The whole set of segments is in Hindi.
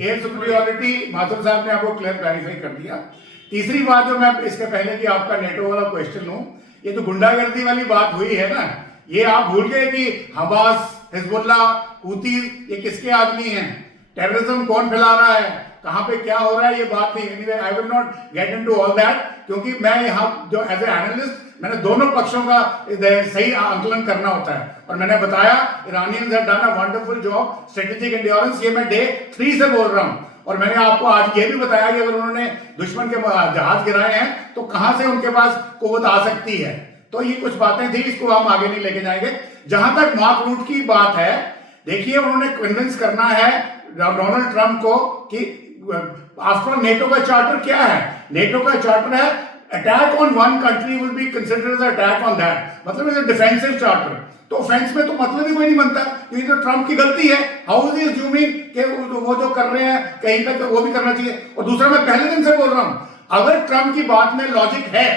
एयर सुपीरियरिटी माथुर साहब ने आपको क्लैरिफाई कर दिया। तीसरी बात जो मैं इसके पहले कि आपका नेटो वाला क्वेश्चन लूं, ये जो गुंडागर्दी वाली बात हुई है ना, ये आप भूल गए कि हमास, हिजबुल्ला, हूती ये किसके आदमी हैं, टेररिज्म कौन फैला रहा है, कहां पे क्या हो रहा है, ये बात नहीं। Anyway I will not get into all that, क्योंकि मैं यहाँ जो एज ए एनालिस्ट मैंने दोनों पक्षों का सही आंकलन करना होता है। और मैंने बताया Iranians have done a wonderful job, strategic endurance, ये मैं डे 3 से बोल रहा हूं। और मैंने आपको आज ये भी बताया कि अगर उन्होंने दुश्मन के जहाज गिराए हैं तो कहां से उनके पास कुव्वत आ सकती है। तो ये कुछ बातें थी, इसको हम आगे नहीं लेके जाएंगे। जहां तक मार्क रूट की बात है, देखिए उन्होंने कन्विंस करना है डोनाल्ड ट्रंप को कि आफ्टर ऑल नेटो का चार्टर क्या है, नेटो का चार्टर है attack on one country will be considered as attack on that, मतलब इज अ डिफेंसिव चार्टर। तो ऑफेंस में तो मतलब ही कोई नहीं बनता, ये तो ट्रंप की गलती है। हाउ इज ही अज्यूमिंग कि वो जो कर रहे हैं कहीं पे वो भी करना चाहिए। और दूसरा, मैं पहले दिन से बोल रहा हूं, अगर ट्रंप की बात में लॉजिक है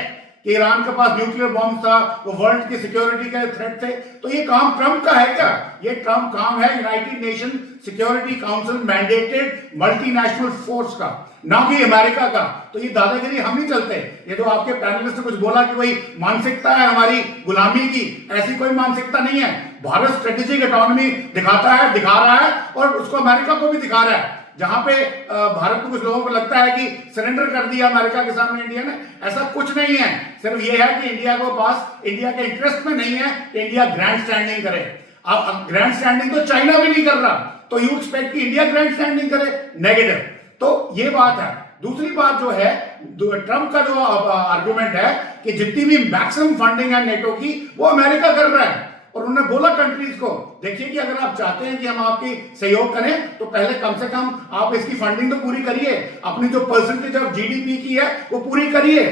कि ईरान के पास न्यूक्लियर बॉम्ब था, वो वर्ल्ड की सिक्योरिटी का थ्रेट थे, तो ये काम ट्रंप का है क्या? ये ट्रंप काम है United nation security council mandated multinational force का, ना कि अमेरिका का। तो ये दादागिरी हम नहीं चलते। ये तो आपके पैनलिस्ट ने कुछ बोला कि वही मानसिकता है हमारी गुलामी की, ऐसी कोई मानसिकता नहीं है। भारत स्ट्रेटेजिक ऑटोनॉमी दिखाता है, दिखा रहा है, और उसको अमेरिका को भी दिखा रहा है। जहां पे भारत को कुछ लोगों को लगता है कि सरेंडर कर दिया अमेरिका के सामने इंडिया ने, ऐसा कुछ नहीं है। सिर्फ ये है कि इंडिया को पास, इंडिया के इंटरेस्ट में नहीं है कि इंडिया ग्रैंड स्टैंडिंग करे। अब ग्रैंड स्टैंडिंग तो चाइना भी नहीं कर रहा, तो यू एक्सपेक्ट कि इंडिया ग्रैंड स्टैंडिंग करे? नेगेटिव। तो ये बात है। दूसरी बात जो है, ट्रंप का जो आर्गुमेंट है कि जितनी भी मैक्सिमम फंडिंग है नेटो की, वो अमेरिका कर रहा है। और उन्होंने बोला कंट्रीज को, देखिए कि अगर आप चाहते हैं कि हम आपकी सहयोग करें तो पहले कम से कम आप इसकी फंडिंग तो पूरी करिए, अपनी जो परसेंटेज ऑफ जीडीपी की है वो पूरी करिए।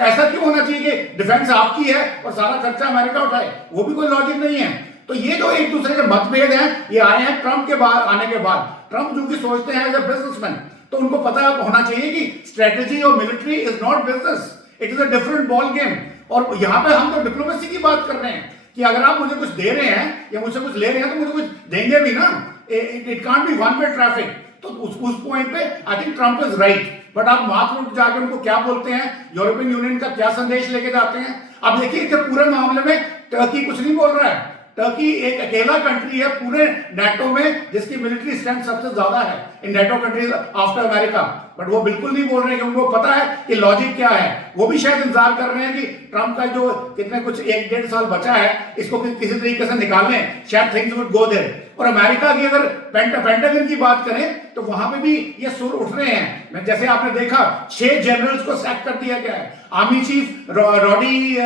ऐसा क्यों होना चाहिए कि डिफेंस आपकी है और सारा खर्चा अमेरिका उठाए? वो भी कोई लॉजिक नहीं है। तो ये जो एक दूसरे के मतभेद हैं, ये आए हैं ट्रंप के बाद, आने के बाद। ट्रंप जो कि सोचते हैं एज अ बिजनेसमैन, तो उनको पता होना चाहिए कि स्ट्रेटेजी और military is not business, it is a different ball game. और यहां पे हम तो डिप्लोमेसी की बात कर रहे हैं कि अगर आप मुझे कुछ दे रहे हैं या मुझसे कुछ ले रहे हैं तो मुझे कुछ देंगे भी ना। It can't be one way traffic. तो उस पॉइंट पे I think Trump is right. But आप मार्क रूट जाके उनको क्या बोलते हैं, यूरोपियन यूनियन का क्या संदेश लेके जाते हैं? अब देखिए कि पूरे मामले में टर्की कुछ नहीं बोल रहा है। टर्की एक अकेला कंट्री है पूरे नेटो में जिसकी मिलिट्री स्ट्रेंथ सबसे ज्यादा है in NATO countries after America. But वो बिल्कुल नहीं बोल रहे हैं कि उनको पता है कि लॉजिक क्या है। वो भी शायद इंतजार कर रहे हैं कि ट्रंप का जो कितने कुछ 1-1.5 साल बचा है, इसको किसी तरीके से निकाल लें, शायद थिंग्स वुड गो देयर। और अमेरिका की अगर पेंटागन की बात करें तो वहां पे भी ये सुर उठ रहे हैं। जैसे आपने देखा 6 जनरल्स को सैक कर दिया गया है, आर्मी चीफ रॉडी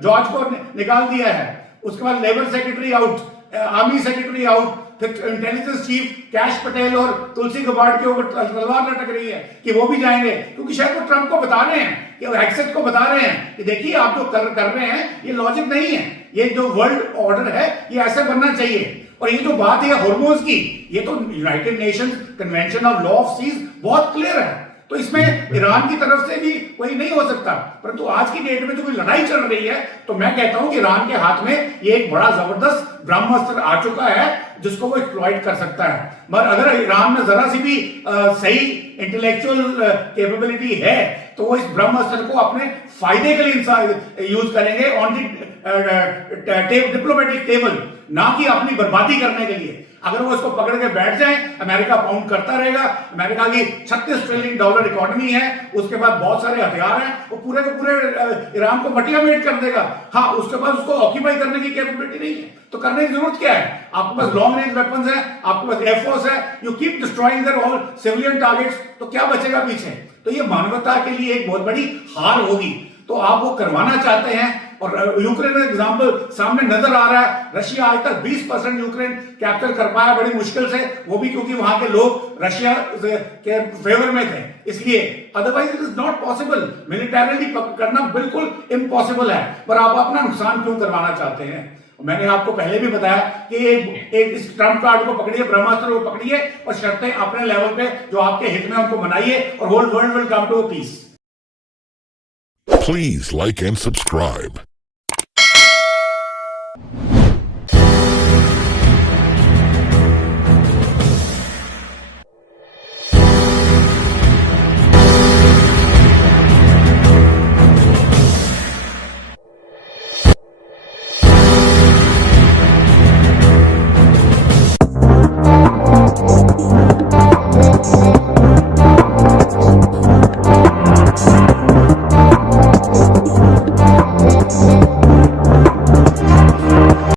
जॉर्ज को निकाल दिया है, उसके बाद labour secretary out, army secretary out, फिर इंटेलिजेंस चीफ कैश पटेल और तुलसी गबार्ड के ऊपर तलवार लटक रही है कि वो भी जाएंगे, क्योंकि शायद वो ट्रंप को बता रहे हैं कि एक्सेट को बता रहे हैं कि देखिए आप जो कर रहे हैं ये लॉजिक नहीं है, ये जो वर्ल्ड ऑर्डर है ये ऐसे बनना चाहिए। और ये जो बात है हॉर्मोज की, ये तो United Nations convention of law of seas बहुत क्लियर है। तो इसमें ईरान की तरफ से भी कोई नहीं हो सकता। परंतु आज की डेट में जो लड़ाई चल रही है, तो मैं कहता हूं कि ईरान के हाथ में ये एक बड़ा जबरदस्त ब्रह्मास्त्र आ चुका है जिसको वो एक्सप्लॉइट कर सकता है। मगर अगर ईरान में जरा सी भी सही इंटेलेक्चुअल कैपेबिलिटी है तो वो इस ब्रह्मास्त्र को अपने फायदे के लिए यूज करेंगे ऑन दी डिप्लोमेटिक टेबल, ना कि अपनी बर्बादी करने के लिए। अगर वो इसको पकड़ के बैठ जाए, अमेरिका पाउंड करता रहेगा। अमेरिका की $36 ट्रिलियन इकोनॉमी है, उसके बाद बहुत सारे हथियार हैं, वो पूरे के पूरे ईरान को मटिया मेट कर देगा। हाँ, उसके बाद उसको ऑक्यूपाई करने की कैपेबिलिटी नहीं है, तो करने की जरूरत क्या है? आपके पास लॉन्ग रेंज वेपन्स है, आपके पास एयरफोर्स है, you keep destroying their all civilian targets, तो क्या बचेगा पीछे? तो ये मानवता के लिए एक बहुत बड़ी हार होगी। तो आप वो करवाना चाहते हैं। और यूक्रेन का एग्जांपल सामने नजर आ रहा है। रशिया आज तक 20% यूक्रेन कैप्चर कर पाया बड़ी मुश्किल से, वो भी क्योंकि वहां के लोग रशिया के फेवर में थे, इसलिए। Otherwise it is not possible. Militarily करना बिल्कुल इम्पॉसिबल है, पर आप अपना नुकसान क्यों करवाना चाहते हैं? मैंने आपको पहले भी बताया कि एक इस ट्रम्प कार्ड को पकड़िए, ब्रह्मास्त्र को पकड़िए और शर्तें अपने लेवल पे जो आपके हित में उनको बनाइए, और whole world will come to peace. Please like and subscribe.